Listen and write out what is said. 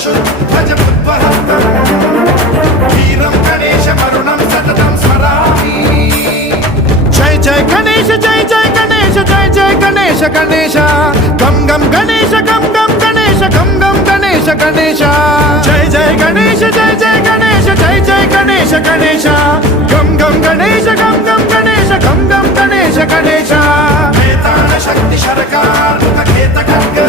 शुद्धजमुद्वहन्तम् वीरं गणेश मरुणं सततं स्मरामि। जय जय गणेश जय जय गणेश जय जय गणेश गणेश गम गम गणेश गम गम गणेश गम गम गणेश गणेश जय जय गणेश जय जय गणेश जय जय गणेश गणेश गम गम गणेश गम गम गणेश गम गम गणेश गणेश वेताल शक्ति शरकार मुख खेत खड्ग